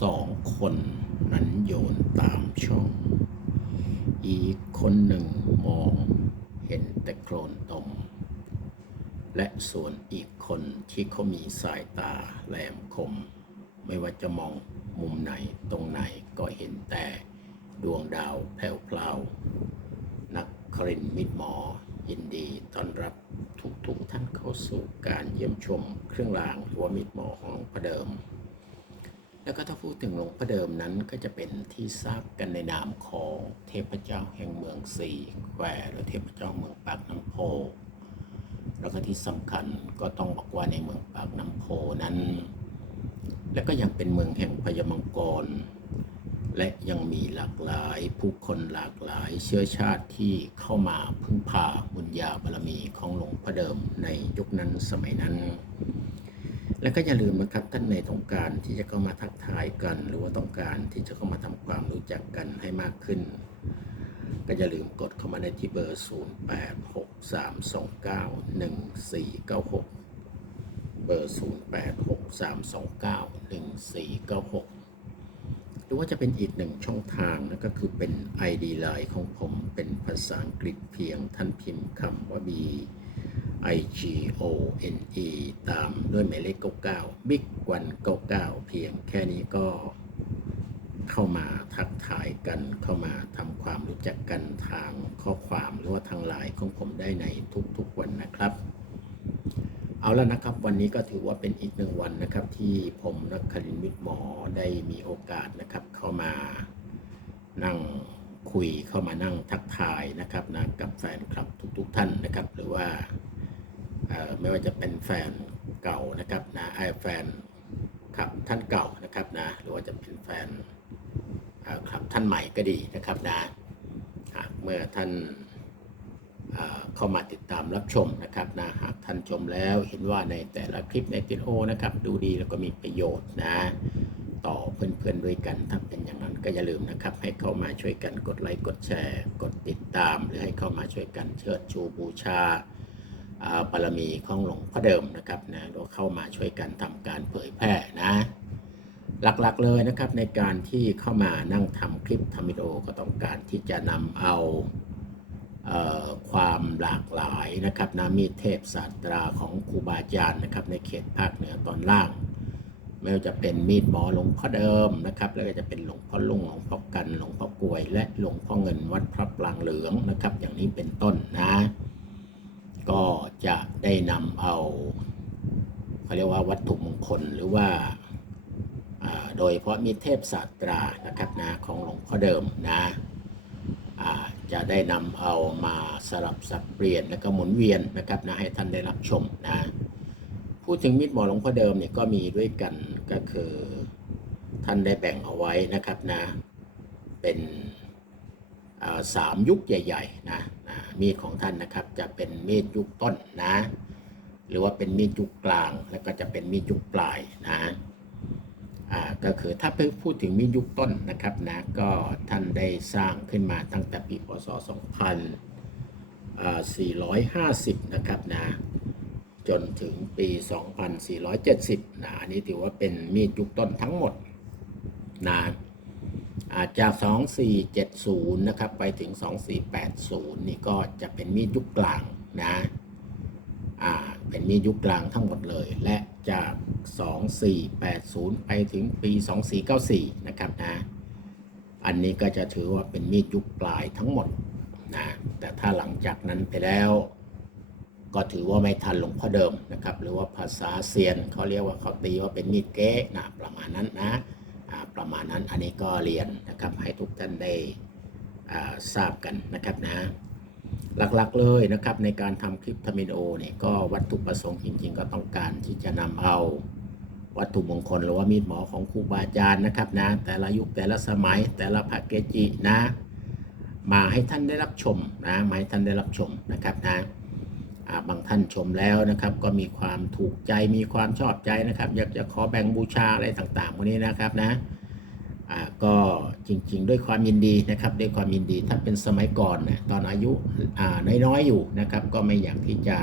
สองคนนั้นโยนตามช่อง อีกคนหนึ่งมองเห็นแต่โคลนตม และส่วนอีกคนที่เขามีสายตาแหลมคม ไม่ว่าจะมองมุมไหนตรงไหนก็เห็นแต่ดวงดาวแผ่วๆนักครินมิตรหมอ ยินดีต้อนรับทุกทุกๆท่านเข้าสู่การเยี่ยมชมเครื่องรางหรือว่ามิตรหมอของพ่อเดิม แล้วก็ถ้าพูดถึงหลวงพ่อเดิมนั้นก็จะเป็นที่ทราบกันในนามของเทพเจ้าแห่งเมืองสี่แควหรือเทพเจ้าเมืองปากน้ำโพ แล้วก็ที่สำคัญก็ต้องบอกว่าในเมืองปากน้ำโพนั้น และก็ยังเป็นเมืองแห่งพญามังกร และยังมีหลากหลายผู้คนหลากหลายเชื้อชาติที่เข้ามาพึ่งพาบุญญาบารมีของหลวงพ่อเดิมในยุคนั้นสมัยนั้น และก็อย่าลืมนะครับท่านในต้องการที่จะเข้ามาทักทายกัน หรือว่าต้องการที่จะเข้ามาทำความรู้จักกันให้มากขึ้น ก็อย่าลืมกดเข้ามาในที่เบอร์ 0863291496 เบอร์ 0863291496 หรือว่าจะเป็นอีกหนึ่งช่องทางนั่นก็คือเป็น ID Line ของผมเป็นภาษาอังกฤษเพียงท่านพิมพ์คำว่า B I G O N E ตามด้วยหมายเลข 99 Big วัน99 เพียงแค่นี้ก็เข้ามาทักทายกันเข้ามาทำความรู้จักกันทางข้อความหรือว่าทางไลน์ของผมได้ในทุกๆวันนะครับ เอาแล้วนะครับ วันนี้ก็ถือว่าเป็นอีกหนึ่งวันนะครับ ที่ผมนักคลินวิทย์หมอได้มีโอกาสนะครับ เข้ามานั่งคุยเข้ามานั่งทักทายนะครับนะกับแฟนคลับทุก ๆ ท่านนะครับ หรือว่า ไม่ว่าจะเป็นแฟนเก่านะครับนะไอ้แฟนครับท่านเก่านะครับนะหรือว่าจะเป็นแฟนเอ่อครับท่านใหม่ก็ดีนะครับนะหากเมื่อท่านเข้ามาติดตามรับชมนะครับนะหากท่านชมแล้วเห็นว่าในแต่ละคลิปในติโอนะครับ ดูดีแล้วก็มีประโยชน์นะ ต่อเพื่อนๆด้วยกันถ้าเป็นอย่างนั้นก็อย่าลืมนะครับ ให้เข้ามาช่วยกันกดไลค์กดแชร์ กดติดตาม หรือให้เข้ามาช่วยกันเชิดชูบูชา บารมีของหลวงพ่อเดิมนะครับนะเราเข้ามาช่วยกันทำการเผยแพร่นะหลักๆเลยนะครับในการที่เข้ามานั่งทำคลิปทำวิดีโอก็ต้องการที่จะนำเอาเออความหลากหลายนะครับนะมีเทพศาสตราของครูบาอาจารย์นะครับในเขตภาคเหนือตอนล่างไม่ว่าจะเป็นมีดหมอหลวงพ่อเดิมนะครับแล้วก็จะเป็นหลวงพ่อลุงหลวงพ่อกันหลวงพ่อกลวย และหลวงพ่อเงินวัดพระปรางเหลืองนะครับ อย่างนี้เป็นต้นนะ ก็จะได้นำเอาเขาเรียกว่าวัตถุมงคลหรือว่าโดยเฉพาะมีเทพศาสตรานะครับนะของหลวงพ่อเดิมนะจะได้นำเอามาสลับสับเปลี่ยนแล้วก็หมุนเวียนนะครับนะให้ท่านได้รับชมนะพูดถึงมิตรหมอหลวงพ่อเดิมเนี่ยก็มีด้วยกันก็คือท่านได้แบ่งเอาไว้นะครับนะเป็นสามยุคใหญ่ ๆ นะ มีดของท่านนะครับ จะเป็นมีดยุคต้นนะ หรือว่าเป็นมีดยุคกลาง แล้วก็จะเป็นมีดยุคปลายนะอ่าก็คือถ้าไปพูดถึงมียุคต้นนะครับนะก็ท่านได้สร้างขึ้นมาตั้งแต่ปีพศ 2450 นะครับนะจนถึงปี 2470นะอันนี้ถือว่าเป็นมีดยุคต้นทั้งหมดนะ จาก 2470 นะครับ ไปถึง 2480 นี่ก็จะเป็นมีดยุคกลางนะอ่าเป็นมีดยุคกลางทั้งหมดเลย และจาก 2480 ไปถึงปี 2494 นะครับนะ อันนี้ก็จะถือว่าเป็นมีดยุคปลายทั้งหมดนะ แต่ถ้าหลังจากนั้นไปแล้ว ก็ถือว่าไม่ทันหลวงพ่อเดิมนะครับ หรือว่าภาษาเซียนเขาเรียกว่าเขาตีว่าเป็นมีดเก๊นะประมาณนั้นนะ ประมาณนั้นอันนี้ก็เรียนนะครับให้ทุกท่านได้ทราบกันนะครับนะหลักๆเลยนะครับในการทำคลิปทำวิดีโอเนี่ยก็วัตถุประสงค์จริง ๆ ก็ต้องการที่จะนำเอาวัตถุมงคลหรือว่ามีดหมอของครูบาอาจารย์นะครับนะแต่ละยุคแต่ละสมัยแต่ละพระเกจินะ มาให้ท่านได้รับชมนะมาให้ท่านได้รับชมนะครับนะบางท่านชมแล้วนะครับ ก็มีความถูกใจมีความชอบใจนะครับ อยากจะขอแบ่งบูชาอะไรต่างๆพวกนี้นะครับนะ ก็จริงๆ ด้วยความยินดีนะครับด้วยความยินดีถ้าเป็นสมัยก่อนเนี่ยตอนอายุน้อยๆอยู่นะครับก็ไม่อยากที่จะ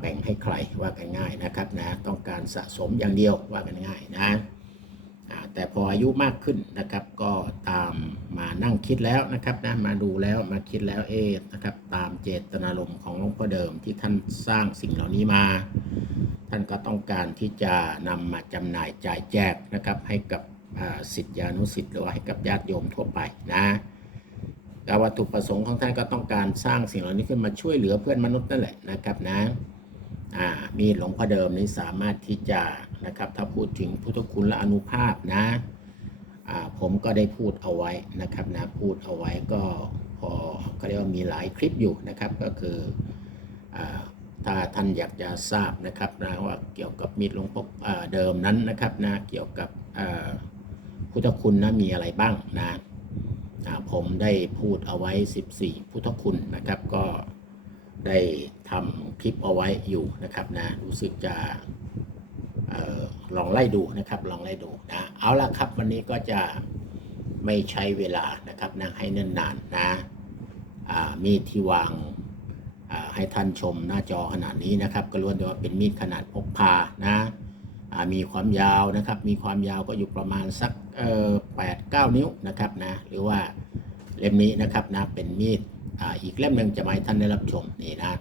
แบ่งให้ใครว่ากันง่ายนะครับนะต้องการสะสมอย่างเดียวว่ากันง่ายนะแต่พออายุมากขึ้นนะครับก็ตามมานั่งคิดแล้วนะครับนะมาดูแล้วมาคิดแล้วเอ๊นะครับตามเจตนารมณ์ของหลวงพ่อเดิมที่ท่านสร้างสิ่งเหล่านี้มา ท่านก็ต้องการที่จะนำมาจำหน่ายจ่ายแจกนะครับให้กับ สิทธิานุสิทธิ์หรือว่าให้กับญาติโยมทั่วไปนะแต่วัตถุประสงค์ของท่านก็ต้องการสร้างสิ่งเหล่านี้ขึ้นมาช่วยเหลือเพื่อนมนุษย์นั่นแหละนะครับนะมีดหลวงพ่อเดิมนี้สามารถที่จะนะครับถ้าพูดถึงพุทธคุณและอนุภาพนะผมก็ได้พูดเอาไว้นะครับนะพูดเอาไว้ก็พอก็เรียกว่ามีหลายคลิปอยู่นะครับก็คืออถ้าท่านอยากจะทราบนะครับนะว่าเกี่ยวกับมีดหลวงพ่อเดิมนั้นนะครับนะเกี่ยวกับอ พุทธคุณนะมีอะไรบ้างนะผมได้พูดเอาไว้ 14 พุทธคุณนะครับ ก็ได้ทำคลิปเอาไว้อยู่นะครับนะรู้สึกจะออลองไล่ดูนะครับลองไล่ดูนะเอาละครับวันนี้ก็จะไม่ใช้เวลานะครับนะให้เนิ่นนานนะมีดที่วางให้ท่านชมหน้าจอขนาดนี้นะครับ ก็ล้วนแต่ว่าเป็นมีดขนาดพกพานะ มีความยาวนะครับ มีความยาวก็อยู่ประมาณสักแปดเก้านิ้วนะครับนะ หรือว่าเล่มนี้นะครับนะ เป็นมีดออีกเล่มหนึ่งจะมาให้ท่านได้รับชมนี่นะ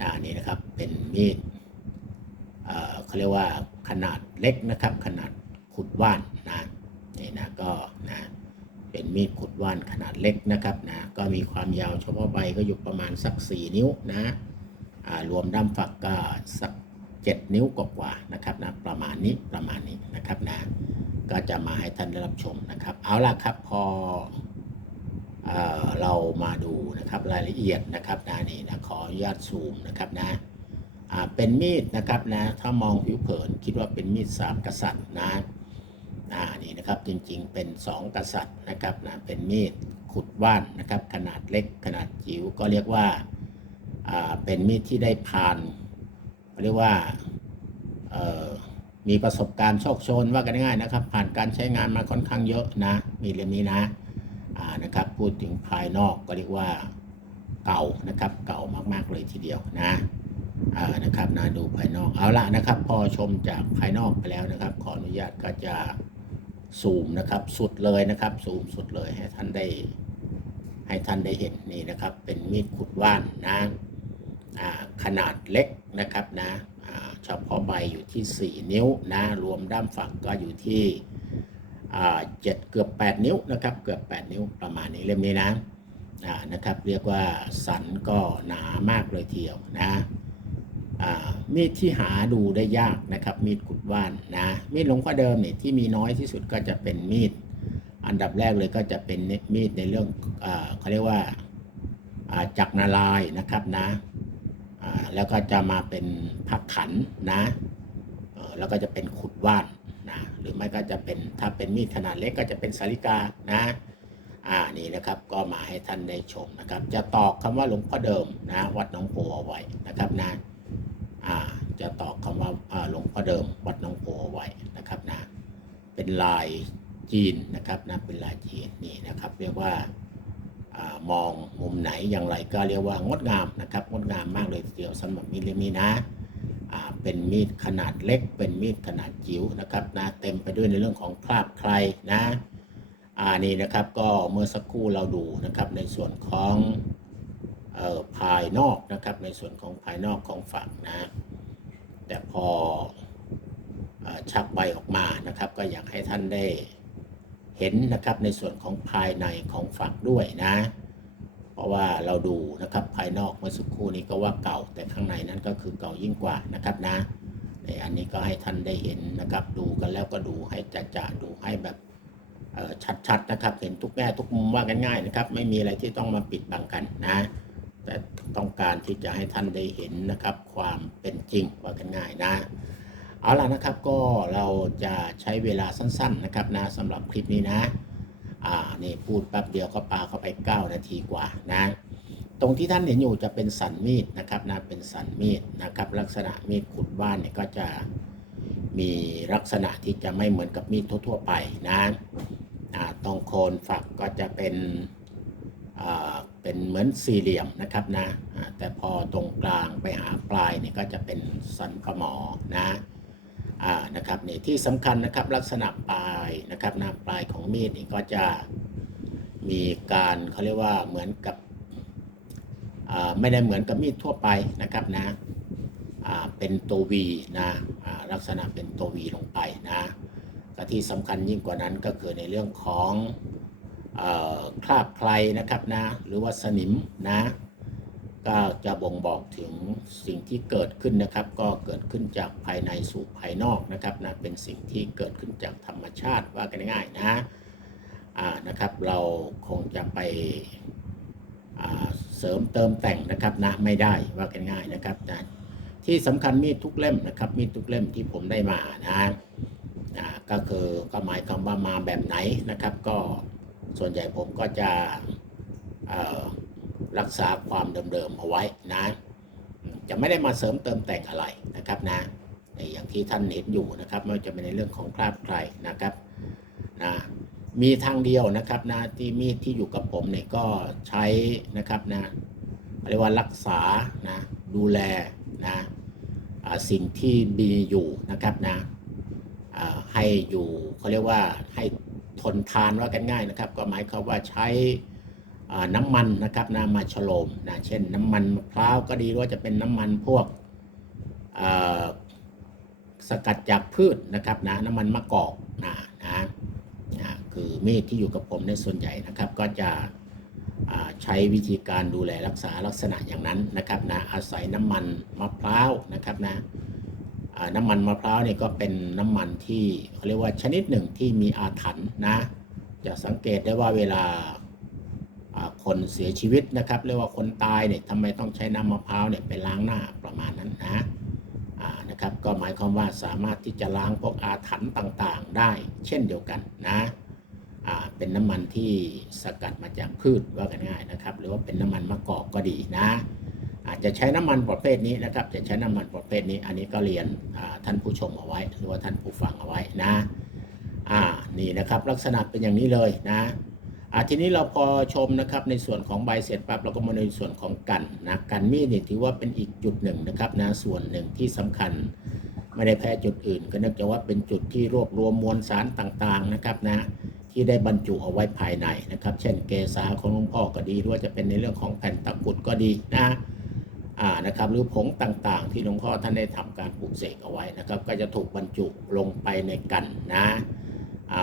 อ่านี่นะครับ เป็นมีดเขาเรียกว่าขนาดเล็กนะครับ ขนาดขุดว่านนะนี่นะก็นะเป็นมีดขุดว่านขนาดเล็กนะครับนะก็มีความยาวเฉพาะใบก็อยู่ประมาณสัก 4 นิ้วนะรวมด้ามฝักก็สัก 7 นิ้วกว่านะครับนะประมาณนี้ประมาณนี้นะครับนะก็จะมาให้ท่านได้รับชมนะครับ เอาล่ะครับพอเออเรามาดูนะครับรายละเอียดนะครับนะนี่นะขออนุญาตซูมนะครับนะอ่าเป็นมีดนะครับนะถ้ามองผิวเผินคิดว่าเป็นมีดสามกษัตริย์นะอ่านี่นะครับจริงๆเป็น 2 กษัตริย์นะครับนะเป็นมีดขุดว่านนะครับขนาดเล็กขนาดจิ๋วก็เรียกว่าอ่าเป็นมีดที่ได้ผ่าน เรียกว่ามีประสบการณ์โชคโชนว่ากันง่ายนะครับ ผ่านการใช้งานมาค่อนข้างเยอะนะ มีเล่มนี้นะอ่านะครับ พูดถึงภายนอกก็เรียกว่าเก่านะครับ เก่ามากๆเลยทีเดียวนะอ่านะครับนะดูภายนอกเอาละนะครับ พอชมจากภายนอกไปแล้วนะครับ ขออนุญาตก็จะซูมนะครับ สุดเลยนะครับซูมสุดเลยให้ท่านได้ ให้ท่านได้เห็นนี่นะครับ เป็นมีดขุดว่านนะ ขนาดเล็กนะครับนะเฉพาะใบอยู่ที่ 4 นิ้วนะรวมด้ามฝักก็อยู่ที่เจ็ดเกือบ 8 นิ้วนะครับเกือบ 8 นิ้วประมาณนี้เล่มนี้นะนะครับเรียกว่าสันก็หนามากเลยทีเดียวนะมีดที่หาดูได้ยากนะครับ มีดขุดว่านนะมีดหลวงพ่อเดิมเนี่ยที่มีน้อยที่สุดก็จะเป็นมีด อันดับแรกเลยก็จะเป็นมีดในเรื่องอเขาเรียกว่าจักรนาลายนะครับนะ แล้วก็จะมาเป็นพักขันนะแล้วก็จะเป็นขุดว่านนะหรือไม่ก็จะเป็นถ้าเป็นมีดขนาดเล็กก็จะเป็นสาริกานะอ่านี่นะครับก็มาให้ท่านได้ชมนะครับ จะตอกคำว่าหลวงพ่อเดิมนะวัดหนองโพเอาไว้นะครับนะอ่าจะตอกคำว่าอ่าหลวงพ่อเดิม วัดหน้องโพเอาไว้นะครับนะเป็นลายจีนนะครับนะเป็นลายจีนนี่นะครับ เรียกว่า มองมุมไหนอย่างไรก็เรียกว่างดงามนะครับงดงามมากเลยทีเดียวสำหรับมีดเล่มนี้นะเป็นมีดขนาดเล็ก เป็นมีดขนาดจิ๋วนะครับนะเต็มไปด้วยในเรื่องของคราบใครนะอ่านี่นะครับก็เมื่อสักครู่เราดูนะครับในส่วนของเอ่อภายนอกนะครับในส่วนของภายนอกของฝักนะ แต่พออชักใบออกมานะครับ ก็อยากให้ท่านได้ เห็นนะครับในส่วนของภายในของฝักด้วยนะ เพราะว่าเราดูนะครับภายนอกเมื่อสักครู่นี้ก็ว่าเก่าแต่ข้างในนั้นก็คือเก่ายิ่งกว่านะครับนะในอันนี้ก็ให้ท่านได้เห็นนะครับดูกันแล้วก็ดูให้จะๆดูให้แบบชัดๆนะครับ เห็นทุกแง่ทุกมุมว่ากันง่ายนะครับ ไม่มีอะไรที่ต้องมาปิดบังกันนะ แต่ต้องการที่จะให้ท่านได้เห็นนะครับ ความเป็นจริงว่ากันง่ายนะ เอาล่ะนะครับก็เราจะใช้เวลาสั้น ๆนะครับนะสำหรับคลิปนี้นะอ่านี่พูดแป๊บเดียวก็ปาเข้าไป 9 นาทีกว่านะตรงที่ท่านเห็นอยู่จะเป็นสันมีดนะครับนะเป็นสันมีดนะครับลักษณะมีดขุดบ้านเนี่ยก็จะมีลักษณะที่จะไม่เหมือนกับมีดทั่ว ๆ ไปนะอ่าตรงโคนฝักก็จะเป็นอ่าเป็นเหมือนสี่เหลี่ยมนะครับนะอ่าแต่พอตรงกลางไปหาปลายเนี่ยก็จะเป็นสันขมอนะ อ่านะครับนี่ที่สำคัญนะครับลักษณะปลายนะครับน้าปลายของมีดนี่ก็จะมีการเขาเรียกว่าเหมือนกับอ่าไม่ได้เหมือนกับมีดทั่วไปนะครับนะอ่าเป็นตัววีนะอ่าลักษณะเป็นตัววีลงไปนะก็ที่สำคัญยิ่งกว่านั้นก็คือในเรื่องของอคราบใครนะครับนะหรือว่าสนิมนะ ก็จะบ่งบอกถึงสิ่งที่เกิดขึ้นนะครับ ก็เกิดขึ้นจากภายในสู่ภายนอกนะครับนะเป็นสิ่งที่เกิดขึ้นจากธรรมชาติว่ากันง่ายๆนะอ่านะครับ เราคงจะไปเสริมเติมแต่งนะครับนะไม่ได้ว่ากันง่ายนะครับนะที่สำคัญมีดทุกเล่มนะครับมีดทุกเล่มที่ผมได้มานะก็คือก็หมายความว่ามาแบบไหนนะครับ ก็ส่วนใหญ่ผมก็จะเอ่อ รักษาความเดิมๆเอาไว้นะ จะไม่ได้มาเสริมเติมแต่งอะไรนะครับนะอย่างที่ท่านเห็นอยู่นะครับไม่ว่าจะเป็นในเรื่องของคราบใครนะครับนะมีทางเดียวนะครับนะที่มีดที่อยู่กับผมเนี่ยก็ใช้นะครับนะเรียกว่ารักษานะดูแลนะสิ่งที่มีอยู่นะครับนะให้อยู่เขาเรียกว่าให้ทนทานว่ากันง่ายนะครับ ก็หมายความว่าใช้ น้ำมันนะครับนะมาฉโลมนะเช่นน้ำมันมะพร้าวก็ดีว่าจะเป็นน้ำมันพวกสกัดจากพืชนะครับนะน้ำมันมะกอกนะนะนะคือมีดที่อยู่กับผมในส่วนใหญ่นะครับก็จะใช้วิธีการดูแลรักษาลักษณะอย่างนั้นนะครับนะอาศัยน้ำมันมะพร้าวนะครับนะน้ำมันมะพร้าวเนี่ยก็เป็นน้ำมันที่เขาเรียกว่าชนิดหนึ่งที่มีอาถรรพ์นะจะสังเกตได้ว่าเวลา คนเสียชีวิตนะครับเรียกว่าคนตายเนี่ยทำไมต้องใช้น้ำมะพร้าวเนี่ยไปล้างหน้าประมาณนั้นนะนะครับก็หมายความว่าสามารถที่จะล้างพวกอาถรรพ์ต่างๆ ได้เช่นเดียวกันนะเป็นน้ำมันที่สกัดมาจากพืชว่ากันง่ายนะครับ หรือว่าเป็นน้ำมันมะกอกก็ดีนะ อาจจะใช้น้ำมันประเภทนี้นะครับ จะใช้น้ำมันประเภทนี้ อันนี้ก็เรียนท่านผู้ชมเอาไว้ หรือว่าท่านผู้ฟังเอาไว้นะ อ่านี่นะครับลักษณะเป็นอย่างนี้เลยนะ ทีนี้เราพอชมนะครับในส่วนของใบเสร็จปั๊บเราก็มาในส่วนของกันนะกันมีดเนี่ยถือว่าเป็นอีกจุดหนึ่งนะครับนะส่วนหนึ่งที่สำคัญไม่ได้แพ้จุดอื่น ก็เนื่องจากว่าเป็นจุดที่รวบรวมมวลสารต่างๆนะครับนะที่ได้บรรจุเอาไว้ภายในนะครับ เช่นเกสาของหลวงพ่อก็ดีหรือว่าจะเป็นในเรื่องของแผ่นตะกุดก็ดีนะอ่านะครับหรือผงต่างๆ ที่หลวงพ่อท่านได้ทำการปลูกเสกเอาไว้นะครับ ก็จะถูกบรรจุลงไปในกันนะ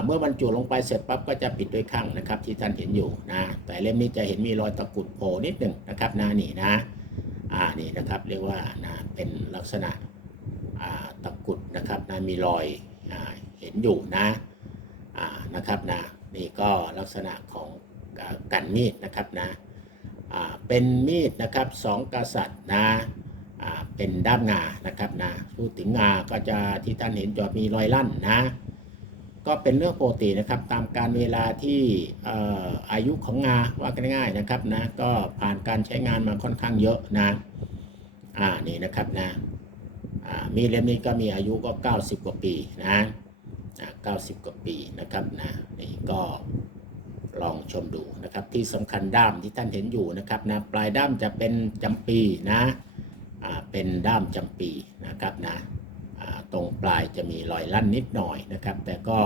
เมื่อบรรจุลงไปเสร็จปั๊บก็จะปิดด้วยข้างนะครับ ที่ท่านเห็นอยู่นะแต่เล่มนี้จะเห็นมีรอยตะกุดโผล่นิดหนึ่งนะครับนะนี่นะอ่านี่นะครับเรียกว่านะเป็นลักษณะตะกุดนะครับนะมีรอยอเห็นอยู่นะนะครับนะนี่ก็ลักษณะของกันมีดนะครับนะเป็นมีดนะครับสองกษัตริย์นะเป็นด้ามงานะครับนะพูดถึงงาก็จะที่ท่านเห็นจะมีรอยลั่นนะ ก็เป็นเรื่องปกตินะครับ ตามการเวลาที่ออายุของงาว่ากันง่ายๆนะครับนะก็ผ่านการใช้งานมาค่อนข้างเยอะนะอ่านี่นะครับนะมีดเล่มนี้ก็มีอายุก็ 90 กว่าปีนะอ่า90 กว่าปีนะครับนะนี่ก็ลองชมดูนะครับที่สำคัญด้ามที่ท่านเห็นอยู่นะครับนะปลายด้ามจะเป็นจำปีนะเป็นด้ามจำปีนะครับนะ ตรงปลายจะมีรอยลั่นนิดหน่อยนะครับ แต่ก็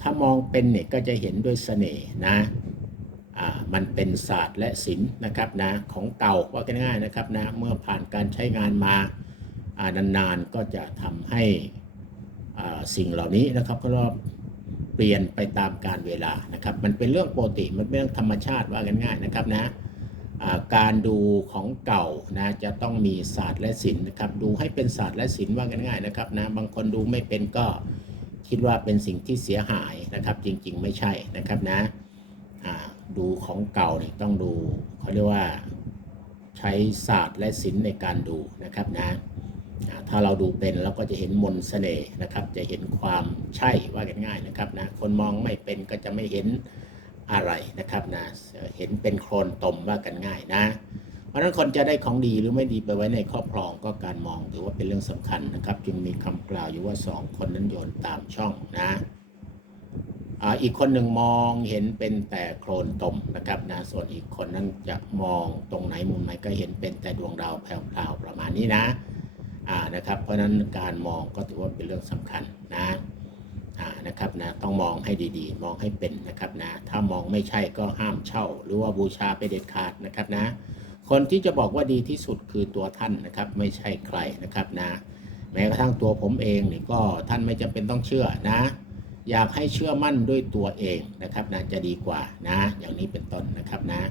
ถ้ามองเป็นเนี่ยก็จะเห็นด้วยเสน่ห์นะมันเป็นศาสตร์และศิลป์นะครับนะของเก่าว่ากันง่ายนะครับนะเมื่อผ่านการใช้งานมาานานๆก็จะทำให้สิ่งเหล่านี้นะครับก็เปลี่ยนไปตามการเวลานะครับ มันเป็นเรื่องปกติมันเป็นเรื่องธรรมชาติว่ากันง่ายนะครับนะ การดูของเก่านะจะต้องมีศาสตร์และศิลป์นะครับดูให้เป็นศาสตร์และศิลป์ว่ากันง่ายนะครับนะบางคนดูไม่เป็นก็คิดว่าเป็นสิ่งที่เสียหายนะครับ จริงๆไม่ใช่นะครับนะดูของเก่าเนี่ยต้องดูเขาเรียกว่าใช้ศาสตร์และศิลป์ในการดูนะครับนะถ้าเราดูเป็นเราก็จะเห็นมนต์เสน่ห์นะครับ จะเห็นความใช่ว่ากันง่ายนะครับนะคนมองไม่เป็นก็จะไม่เห็น อะไรนะครับนะเห็นเป็นโครนตมว่ากันง่ายนะ เพราะฉะนั้นคนจะได้ของดีหรือไม่ดีไปไว้ในครอบครองก็การมองถือว่าเป็นเรื่องสำคัญนะครับ จึงมีคำกล่าวอยู่ว่าสองคนนั้นโยนตามช่องนะอีกคนหนึ่งมองเห็นเป็นแต่โครนตมนะครับนะส่วนอีกคนนั้นจะมองตรงไหนมุมไหนก็เห็นเป็นแต่ดวงดาวแผ่วๆประมาณนี้นะอ่านะครับ เพราะฉะนั้นการมองก็ถือว่าเป็นเรื่องสำคัญนะ นะครับนะต้องมองให้ดีๆ มองให้เป็นนะครับนะถ้ามองไม่ใช่ก็ห้ามเช่า หรือว่าบูชาไปเด็ดขาดนะครับนะ คนที่จะบอกว่าดีที่สุดคือตัวท่านนะครับไม่ใช่ใครนะครับนะ แม้กระทั่งตัวผมเองเนี่ยก็ท่านไม่จำเป็นต้องเชื่อนะ อยากให้เชื่อมั่นด้วยตัวเองนะครับนะจะดีกว่านะ อย่างนี้เป็นต้นนะครับนะ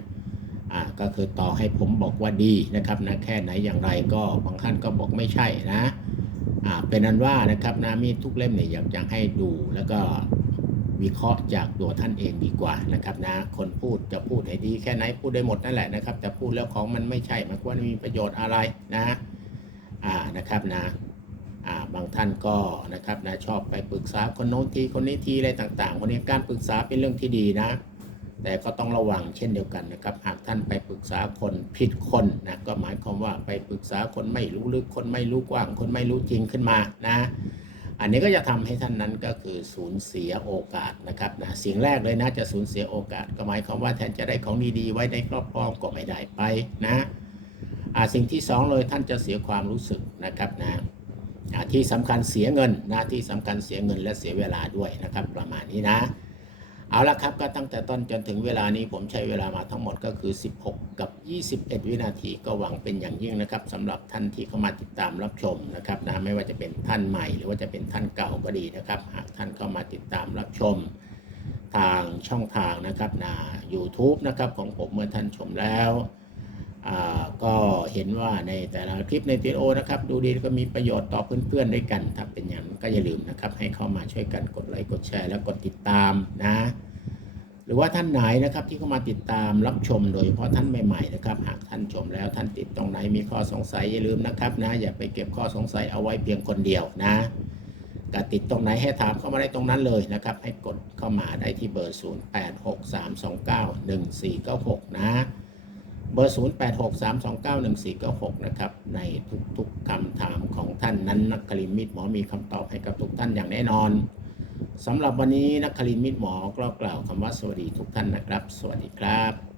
อ่าก็คือต่อให้ผมบอกว่าดีนะครับนะแค่ไหนอย่างไรก็บางท่านก็บอกไม่ใช่นะ เป็นนั้นว่านะครับนะมีดทุกเล่มเนี่ยอยากจะให้ดูแล้วก็วิเคราะห์จากตัวท่านเองดีกว่านะครับนะ คนพูดจะพูดให้ดีแค่ไหนพูดได้หมดนั่นแหละนะครับ แต่พูดแล้วของมันไม่ใช่มันก็ไม่มีประโยชน์อะไรนะอ่านะครับนะอ่าบางท่านก็นะครับนะชอบไปปรึกษาคนโน้นทีคนนี้ทีอะไรต่างๆวันนี้การปรึกษาเป็นเรื่องที่ดีนะ แต่ก็ต้องระวังเช่นเดียวกันนะครับ หากท่านไปปรึกษาคนผิดคนนะก็หมายความว่าไปปรึกษาคนไม่รู้ลึกคนไม่รู้กว้าง คนไม่รู้จริงขึ้นมานะอันนี้ก็จะทำให้ท่านนั้นก็คือสูญเสียโอกาสนะครับนะสิ่งแรกเลยนะจะสูญเสียโอกาส ก็หมายความว่าแทนจะได้ของดีๆไว้ในครอบครองก็ไม่ได้ไปนะสิ่งที่สองเลยท่านจะเสียความรู้สึกนะครับนะที่สำคัญเสียเงินนะที่สำคัญเสียเงินและเสียเวลาด้วยนะครับประมาณนี้นะ เอาละครับก็ตั้งแต่ต้นจนถึงเวลานี้ผมใช้เวลามาทั้งหมดก็คือ 16 กับ 21 วินาทีก็หวังเป็นอย่างยิ่งนะครับสำหรับท่านที่เข้ามาติดตามรับชมนะครับนะไม่ว่าจะเป็นท่านใหม่ หรือว่าจะเป็นท่านเก่าก็ดีนะครับ หากท่านเข้ามาติดตามรับชม ทางช่องทางนะครับนะ YouTube นะครับของผมเมื่อท่านชมแล้ว ก็เห็นว่าในแต่ละคลิปในทีโอนะครับ ดูดีก็มีประโยชน์ต่อเพื่อนๆด้วยกันถ้าเป็นอย่างนั้นก็อย่าลืมนะครับ ให้เข้ามาช่วยกันกดไลค์กดแชร์และกดติดตามนะ หรือว่าท่านไหนนะครับที่เข้ามาติดตามรับชมโดยเฉพาะท่านใหม่ๆนะครับ หากท่านชมแล้วท่านติดตรงไหนมีข้อสงสัยอย่าลืมนะครับนะ อย่าไปเก็บข้อสงสัยเอาไว้เพียงคนเดียวนะกติดตรงไหนให้ถามเข้ามาได้ตรงนั้นเลยนะครับ ให้กดเข้ามาได้ที่เบอร์ 0863291496 นะ เบอร์ 0863291496 นะครับ ในทุกๆคำถามของท่านนั้นนักคลินมิตรหมอมีคำตอบให้กับทุกท่านอย่างแน่นอนสำหรับวันนี้นักคลินมิตรหมอก็กล่าวคำว่าสวัสดีทุกท่านนะครับ สวัสดีครับ